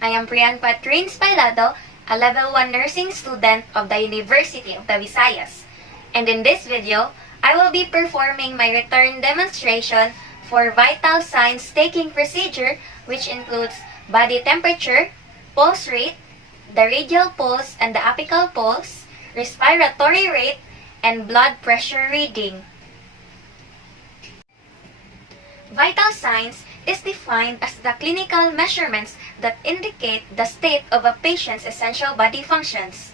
I am Priyan Patrin Spilado, a Level 1 nursing student of the University of the Visayas. And in this video, I will be performing my return demonstration for vital signs taking procedure, which includes body temperature, pulse rate, the radial pulse and the apical pulse, respiratory rate, and blood pressure reading. Vital signs is defined as the clinical measurements that indicate the state of a patient's essential body functions.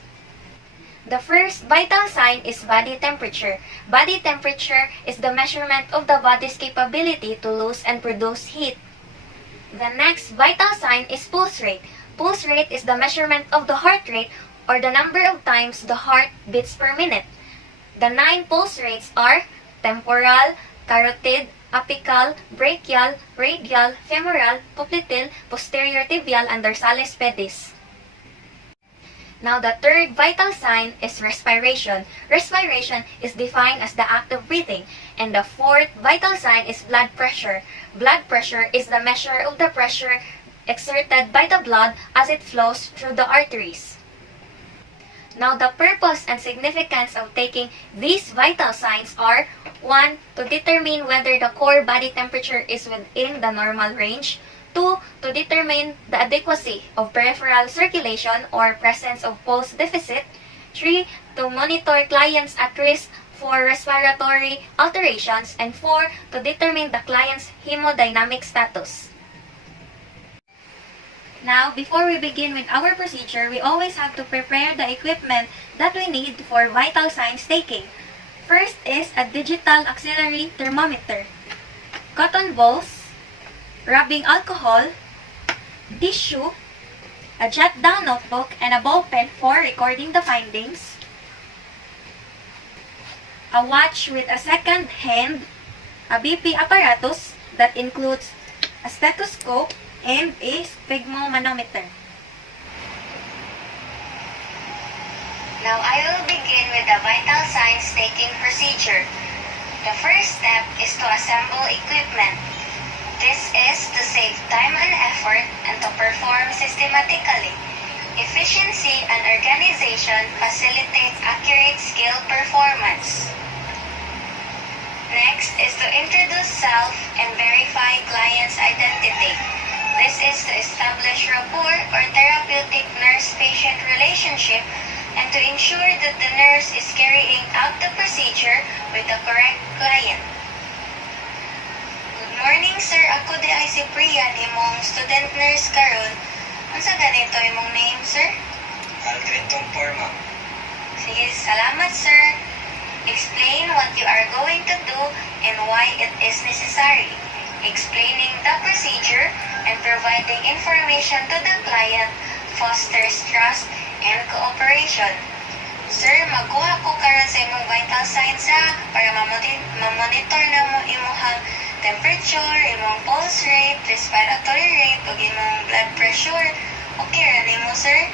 The first vital sign is body temperature. Body temperature is the measurement of the body's capability to lose and produce heat. The next vital sign is pulse rate. Pulse rate is the measurement of the heart rate or the number of times the heart beats per minute. The 9 pulse rates are temporal, carotid, apical, brachial, radial, femoral, popliteal, posterior tibial, and dorsalis pedis. Now the third vital sign is respiration. Respiration is defined as the act of breathing. And the fourth vital sign is blood pressure. Blood pressure is the measure of the pressure exerted by the blood as it flows through the arteries. Now the purpose and significance of taking these vital signs are 1. To determine whether the core body temperature is within the normal range. 2. To determine the adequacy of peripheral circulation or presence of pulse deficit. 3. To monitor clients at risk for respiratory alterations. And 4. To determine the client's hemodynamic status. Now, before we begin with our procedure, we always have to prepare the equipment that we need for vital signs taking. First is a digital auxiliary thermometer, cotton balls, rubbing alcohol, tissue, a jot-down notebook, and a ball pen for recording the findings, a watch with a second hand, a BP apparatus that includes a stethoscope, and a sphygmomanometer. Now I will begin with the vital signs taking procedure. The first step is to assemble equipment. This is to save time and effort and to perform systematically. Efficiency and organization facilitate accurate skill performance. Next is to introduce self and verify client's identity. This is to establish rapport or therapeutic nurse-patient relationship and to ensure that the nurse is carrying out the procedure with the correct client. Good morning, sir. Ako di ay si Priyan, imong student nurse karon. Unsa ganito imong name, sir? Aldrin Tungpor, ma'am. Sige, salamat, sir. Explain what you are going to do and why it is necessary. Explaining the procedure and providing information to the client fosters trust and cooperation. Sir, magkuha ko karon sa imong vital signs para ma-monitor na mo imong temperature, imong pulse rate, respiratory rate, ug imong blood pressure. Okay ra nimo, sir?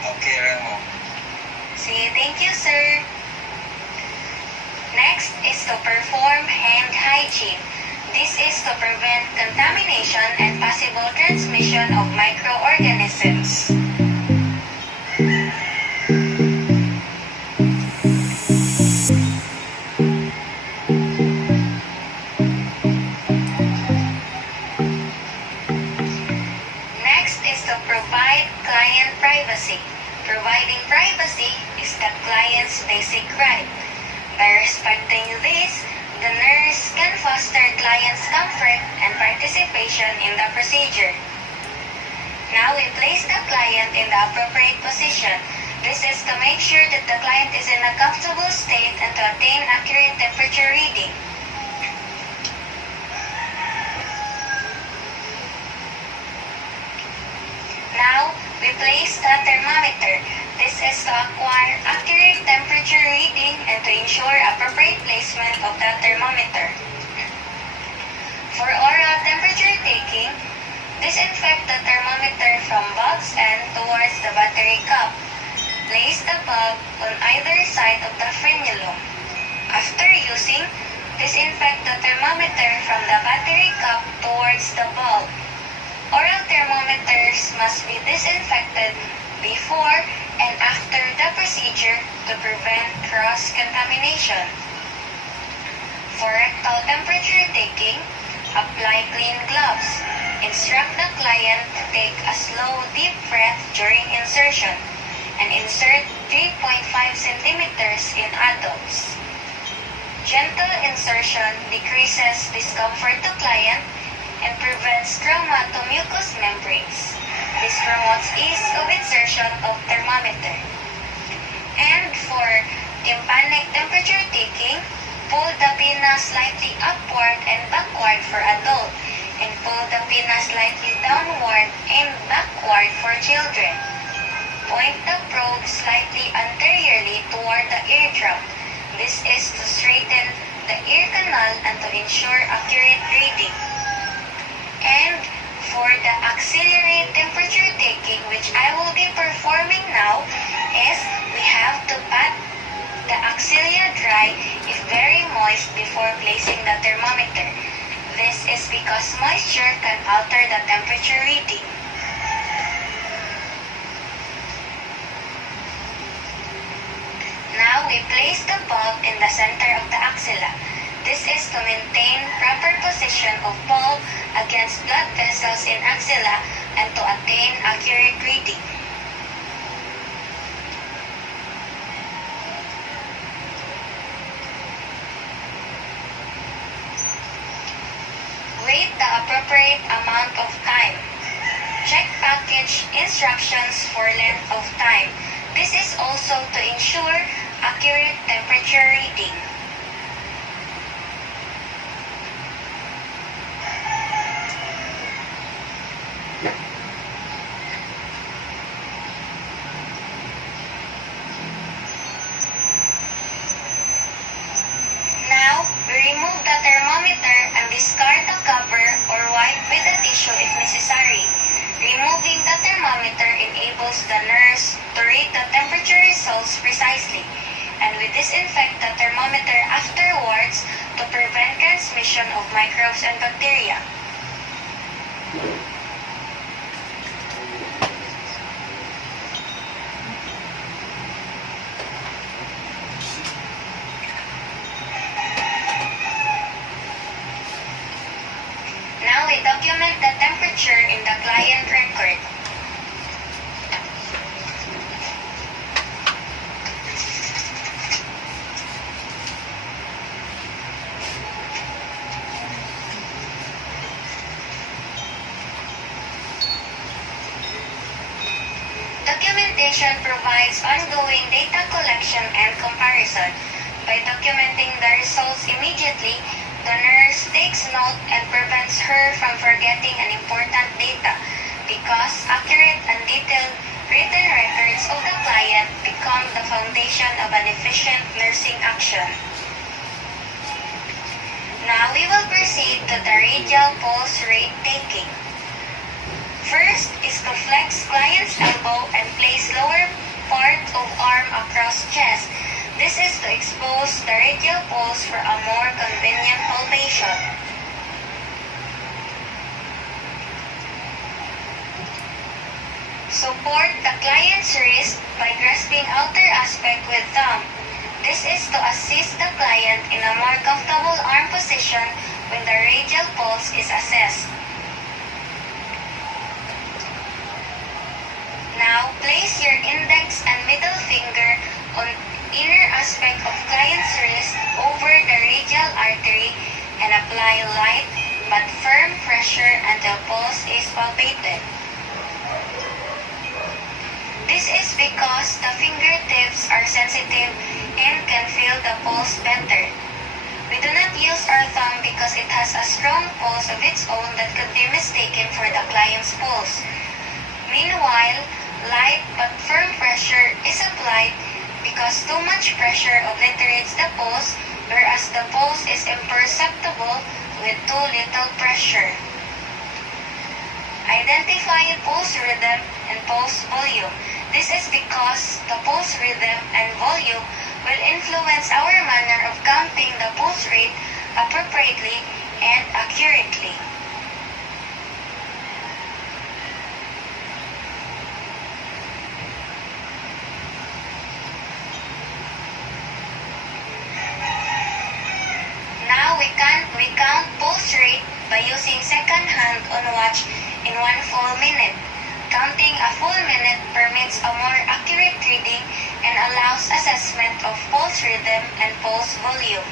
Okay ra mo. Sige, thank you, sir. Next is to perform hand hygiene. This is to prevent contamination and possible transmission of microorganisms. Next is to provide client privacy. Providing privacy is the client's basic right. By respecting this, the nurse can foster client's comfort and participation in the procedure. Now we place the client in the appropriate position. This is to make sure that the client is in a comfortable state and to obtain accurate temperature reading. Now we place the thermometer. This is to acquire accurate temperature reading and to ensure appropriate placement of the thermometer. For oral temperature taking, disinfect the thermometer from bulb's end towards the battery cup. Place the bulb on either side of the frenulum. After using, disinfect the thermometer from the battery cup towards the bulb. Oral thermometers must be disinfected before and after the procedure to prevent cross-contamination. For rectal temperature taking, apply clean gloves. Instruct the client to take a slow, deep breath during insertion and insert 3.5 centimeters in adults. Gentle insertion decreases discomfort to client and prevents trauma to mucous membranes. This promotes ease of insertion of thermometer. And for tympanic temperature taking, pull the pinna slightly upward and backward for adult, and pull the pinna slightly downward and backward for children. Point the probe slightly anteriorly toward the eardrum. This is to straighten the ear canal and to ensure accurate reading. And for the axillary temperature taking, which I will be performing now, is we have to pat the axilla dry if very moist before placing the thermometer. This is because moisture can alter the temperature reading. Now we place the bulb in the center of the axilla. This is to maintain proper position of bulb against blood vessels in axilla and to attain accurate reading. Wait the appropriate amount of time. Check package instructions for length of time. This is also to ensure accurate temperature reading. Now, we remove the thermometer and discard the cover or wipe with a tissue if necessary. Removing the thermometer enables the nurse to read the temperature results precisely, and we disinfect the thermometer afterwards to prevent transmission of microbes and bacteria. Now we document the temperature in the client record. Documentation provides ongoing data collection and comparison. By documenting the results immediately, the nurse takes note and prevents her from forgetting an important data, because accurate and detailed written records of the client become the foundation of an efficient nursing action. Now we will proceed to the radial pulse rate taking. First is to flex client's elbow and place lower part of arm across chest. This is to expose the radial pulse for a more convenient palpation. Support the client's wrist by grasping outer aspect with thumb. This is to assist the client in a more comfortable arm position when the radial pulse is assessed. Now, place your index and middle finger on inner aspect of client's wrist over the radial artery and apply light but firm pressure until pulse is palpated. This is because the fingertips are sensitive and can feel the pulse better. We do not use our thumb because it has a strong pulse of its own that could be mistaken for the client's pulse. Meanwhile, light but firm pressure is applied because too much pressure obliterates the pulse, whereas the pulse is imperceptible with too little pressure. Identify pulse rhythm and pulse volume. This is because the pulse rhythm and volume will influence our manner of counting the pulse rate appropriately and accurately. count pulse rate by using second hand on watch in 1 full minute. Counting a full minute permits a more accurate reading and allows assessment of pulse rhythm and pulse volume.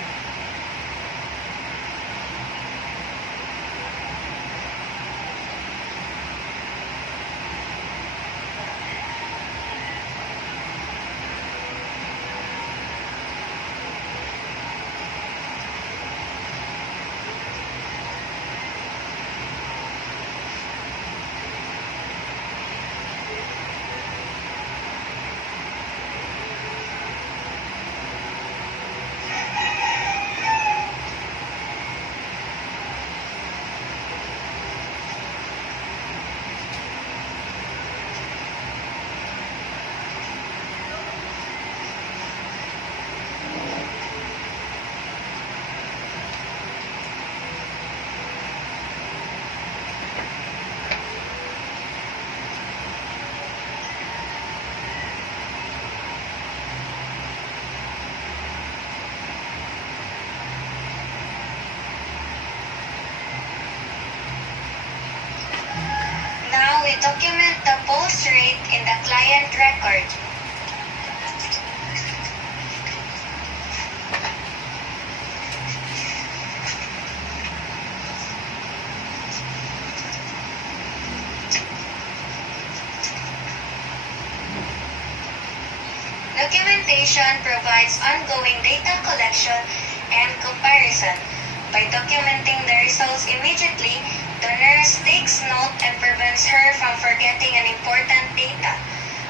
Now we document the pulse rate in the client record. Documentation provides ongoing data collection and comparison. By documenting the results immediately, the nurse takes note and prevents her from forgetting an important data.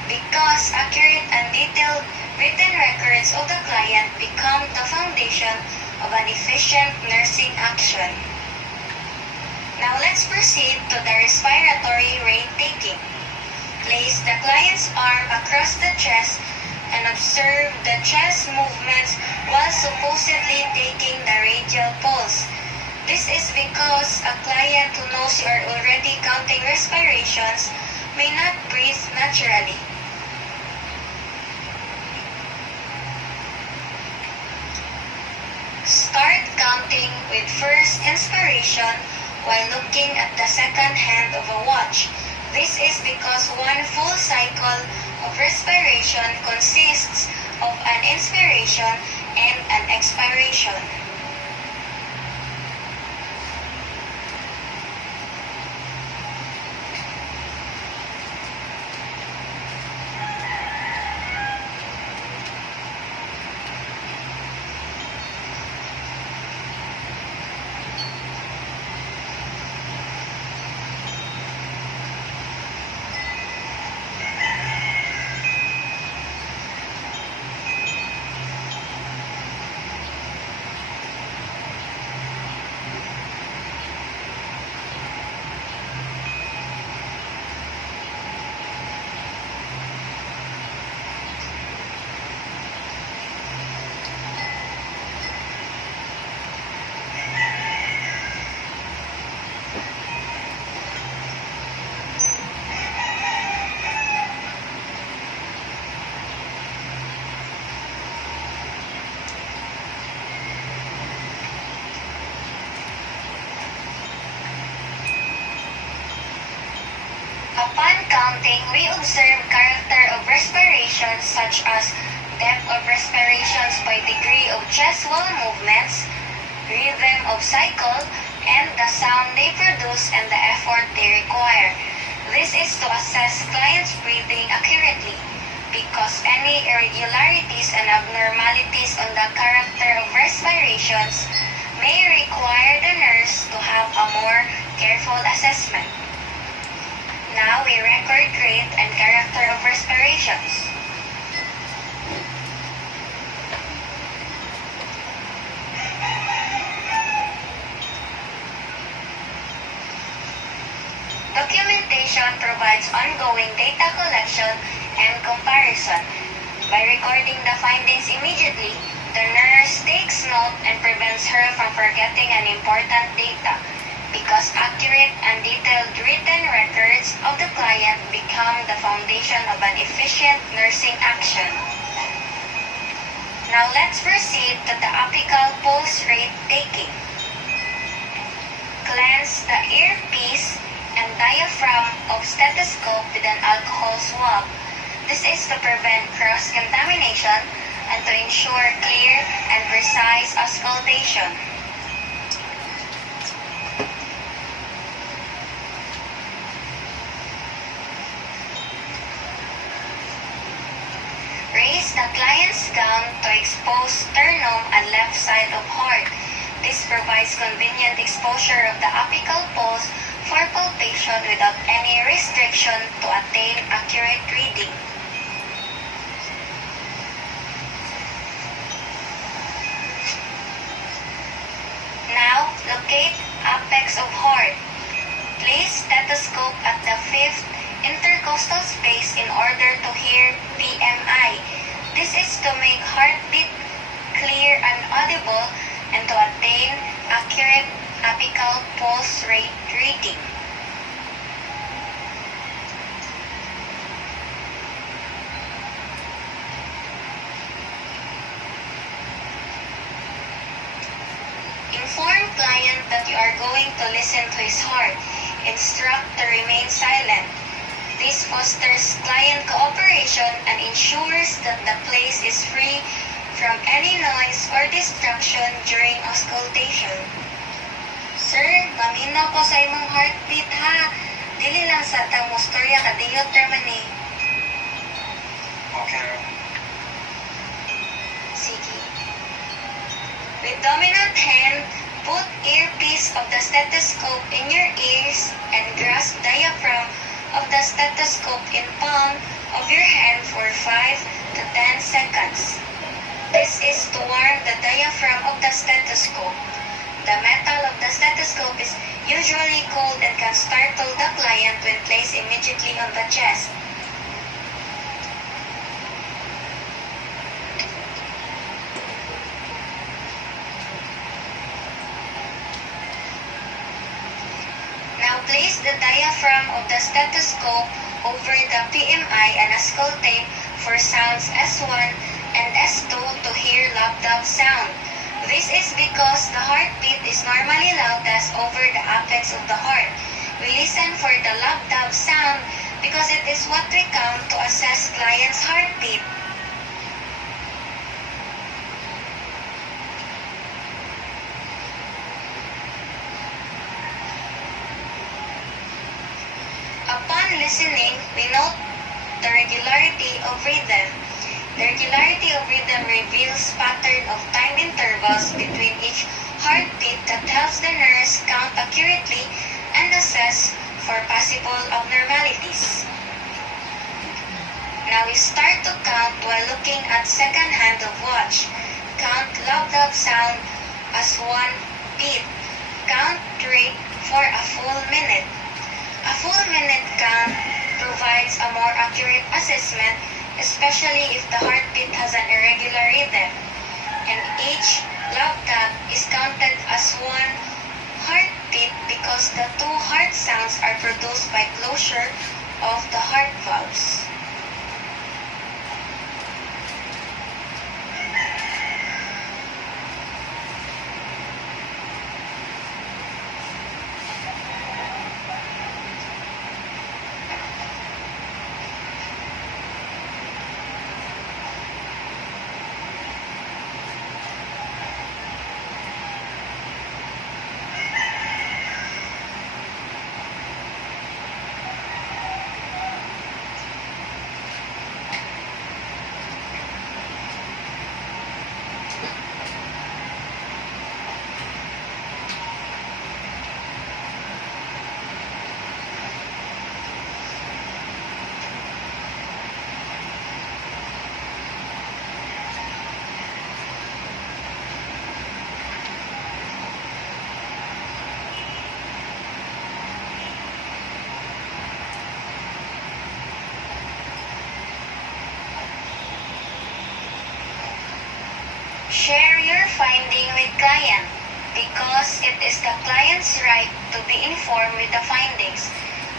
Because accurate and detailed written records of the client become the foundation of an efficient nursing action. Now let's proceed to the respiratory rate taking. Place the client's arm across the chest and observe the chest movements while supposedly taking the radial pulse. This is because a client who knows you are already counting respirations may not breathe naturally. Start counting with first inspiration while looking at the second hand of a watch. This is because one full cycle of respiration consists of an inspiration and an expiration. Upon counting, we observe character of respirations such as depth of respirations by degree of chest wall movements, rhythm of cycle, and the sound they produce and the effort they require. This is to assess clients' breathing accurately because any irregularities and abnormalities on the character of respirations may require the nurse to have a more careful assessment. Now we record rate and character of respirations. Documentation provides ongoing data collection and comparison. By recording the findings immediately, the nurse takes note and prevents her from forgetting an important data. Because accurate and detailed written records of the client become the foundation of an efficient nursing action. Now let's proceed to the apical pulse rate taking. Cleanse the earpiece and diaphragm of stethoscope with an alcohol swab. This is to prevent cross-contamination and to ensure clear and precise auscultation. Raise the client's gown to expose sternum and left side of heart. This provides convenient exposure of the apical pulse for palpation without any restriction to attain accurate reading. Now, locate apex of heart. Place stethoscope at the 5th intercostal space in order to hear PMI. This is to make heartbeat clear and audible and to attain accurate apical pulse rate reading. Inform client that you are going to listen to his heart. Instruct to remain silent. This fosters client cooperation and ensures that the place is free from any noise or distraction during auscultation. Sir, maminaw ko sa imong heartbeat ha. Dili lang sa tang mustorya kadiyot raman eh. Okay ra mo. Sige. With dominant hand, put earpiece of the stethoscope in your ears and grasp diaphragm of the stethoscope in palm of your hand for 5 to 10 seconds. This is to warm the diaphragm of the stethoscope. The metal of the stethoscope is usually cold and can startle the client when placed immediately on the chest. Now place the diaphragm of the stethoscope over the PMI and auscultate for sounds S1 and S2 to hear loud sound. This is because the heartbeat is normally loudest over the apex of the heart. We listen for the loud sound because it is what we count to assess client's heartbeat. Upon listening, we note the regularity of rhythm. The regularity of rhythm reveals pattern of time intervals between each heartbeat that helps the nurse count accurately and assess for possible abnormalities. Now we start to count while looking at second hand of watch. Count loud sound as 1 beat. Count rate for a full minute. A full minute count provides a more accurate assessment, especially if the heartbeat has an irregular rhythm, and each loud tap is counted as 1 heartbeat because the 2 heart sounds are produced by closure of the heart valves. Share your finding with client because it is the client's right to be informed with the findings.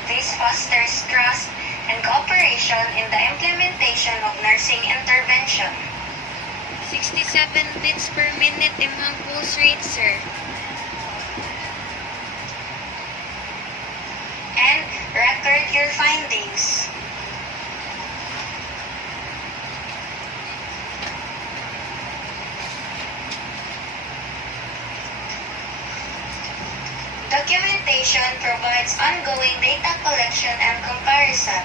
This fosters trust and cooperation in the implementation of nursing intervention. 67 beats per minute imong pulse rate, sir. record your findings. Documentation provides ongoing data collection and comparison.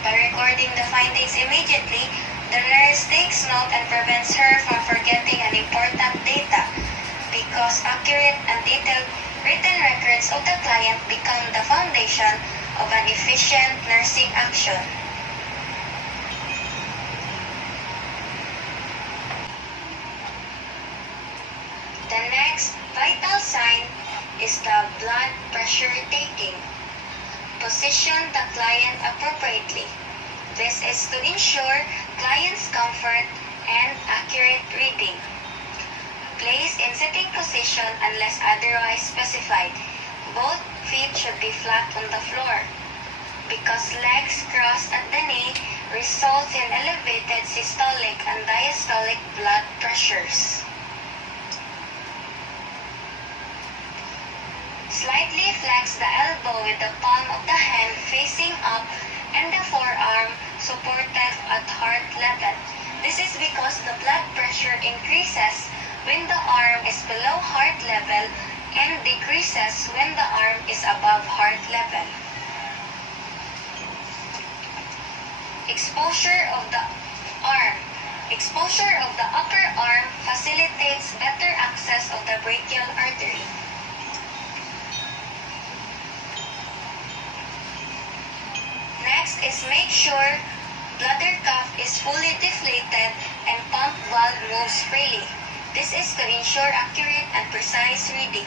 By recording the findings immediately, the nurse takes note and prevents her from forgetting an important data, because accurate and detailed written records of the client become the foundation of an efficient nursing action. The next vital sign is the blood pressure taking. Position the client appropriately. This is to ensure client's comfort and accurate reading. Place in sitting position unless otherwise specified. Both feet should be flat on the floor. Because legs crossed at the knee results in elevated systolic and diastolic blood pressures. Slightly flex the elbow with the palm of the hand facing up and the forearm supported at heart level. This is because the blood pressure increases when the arm is below heart level and decreases when the arm is above heart level. Exposure of the arm. Exposure of the upper arm facilitates better access of the brachial artery. Next is make sure bladder cuff is fully deflated and pump valve moves freely. This is to ensure accurate and precise reading.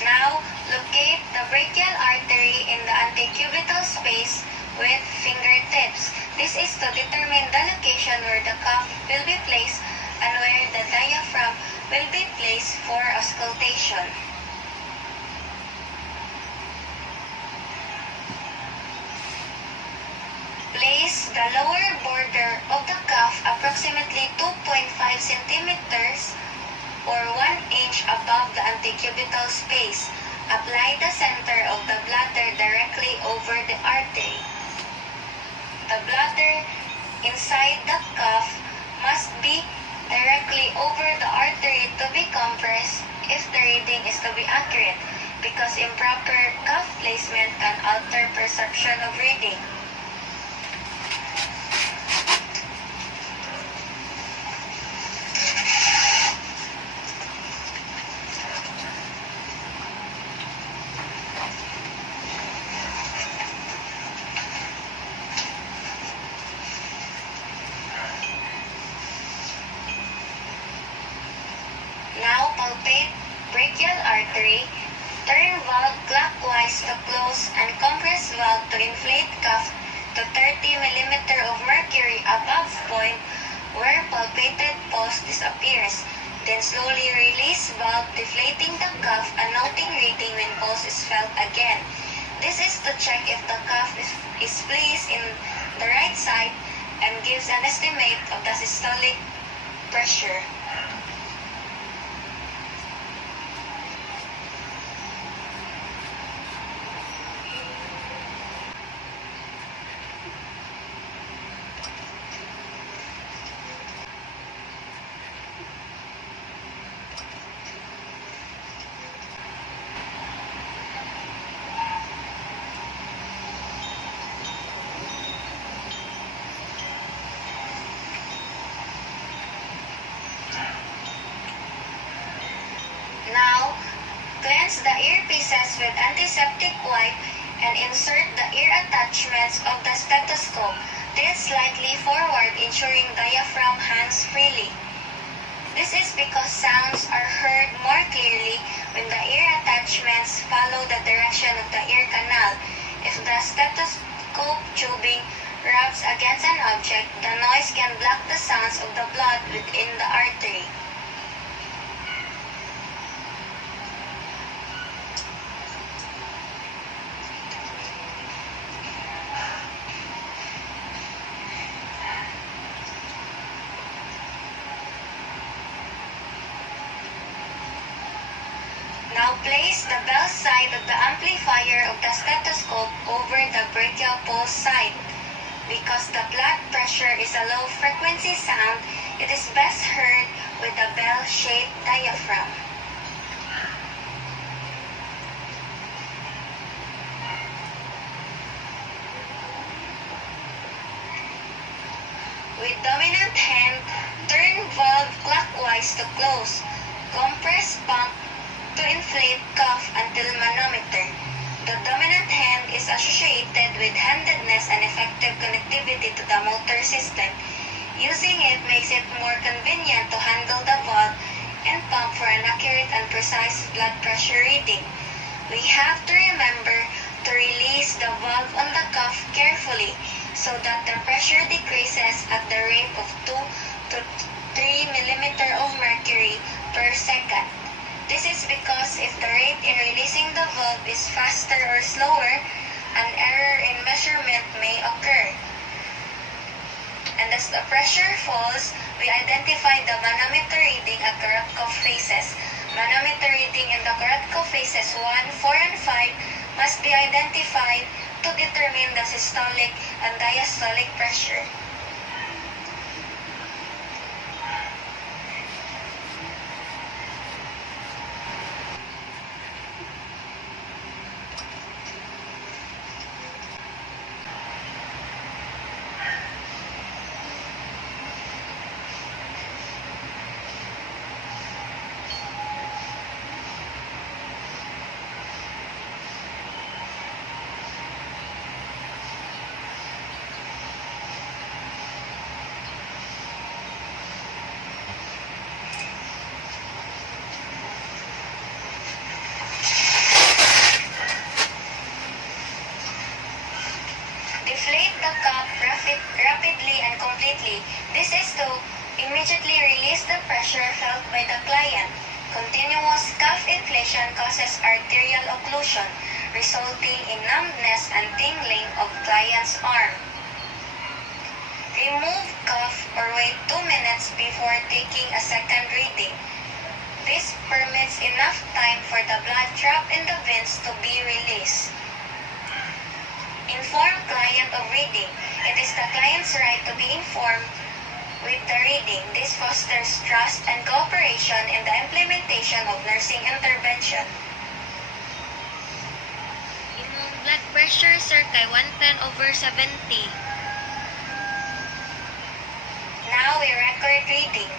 Now, locate the brachial artery in the anticubicle space with fingertips. This is to determine the location where the cuff will be placed and where the diaphragm will be placed for auscultation. Place the lower border of the cuff approximately 2.5 centimeters or 1 inch above the anticubicle space. Apply the center of the bladder directly over the artery. The bladder inside the cuff must be directly over the artery to be compressed if the reading is to be accurate, because improper cuff placement can alter perception of reading. Now palpate brachial artery, turn valve clockwise to close and compress valve to inflate cuff to 30 mm of mercury above point where palpated pulse disappears. Then slowly release valve, deflating the cuff and noting reading when pulse is felt again. This is to check if the cuff is placed in the right side and gives an estimate of the systolic pressure. Now, cleanse the earpieces with antiseptic wipe and insert the ear attachments of the stethoscope. Tilt slightly forward, ensuring diaphragm hangs freely. This is because sounds are heard more clearly when the ear attachments follow the direction of the ear canal. If the stethoscope tubing rubs against an object, the noise can block the sounds of the blood within the artery. Now place the bell side of the amplifier of the stethoscope over the brachial pulse side. Because the blood pressure is a low-frequency sound, it is best heard with the bell-shaped diaphragm. With dominant hand, turn valve clockwise to close. Compress pump to inflate cuff until manometer. The dominant hand is associated with handedness and effective connectivity to the motor system. Using it makes it more convenient to handle the valve and pump for an accurate and precise blood pressure reading. We have to remember to release the valve on the cuff carefully so that the pressure decreases at the rate of 2 to 3 mm of mercury per second. This is because if the rate in releasing the valve is faster or slower, an error in measurement may occur. And as the pressure falls, we identify the manometer reading at correct cuff faces. Manometer reading in the correct cuff faces 1, 4, and 5 must be identified to determine the systolic and diastolic pressure. Deflate the cup rapidly and completely. This is to immediately release the pressure felt by the client. Continuous cuff inflation causes arterial occlusion, resulting in numbness and tingling of client's arm. Remove cuff or wait 2 minutes before taking a second reading. This permits enough time for the blood trapped in the veins to be released. Inform client of reading. It is the client's right to be informed with the reading. This fosters trust and cooperation in the implementation of nursing intervention. Imong blood pressure sir kay 110/70. Now we record reading.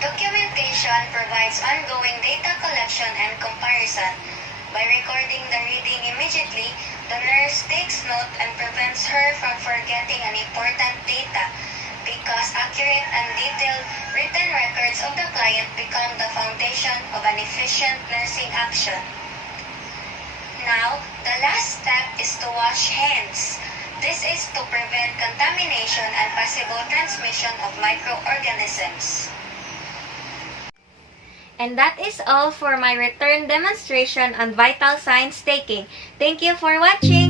Documentation provides ongoing data collection and comparison. By recording the reading immediately, the nurse takes note and prevents her from forgetting an important data, because accurate and detailed written records of the client become the foundation of an efficient nursing action. Now, the last step is to wash hands. This is to prevent contamination and possible transmission of microorganisms. And that is all for my return demonstration on vital signs taking. Thank you for watching!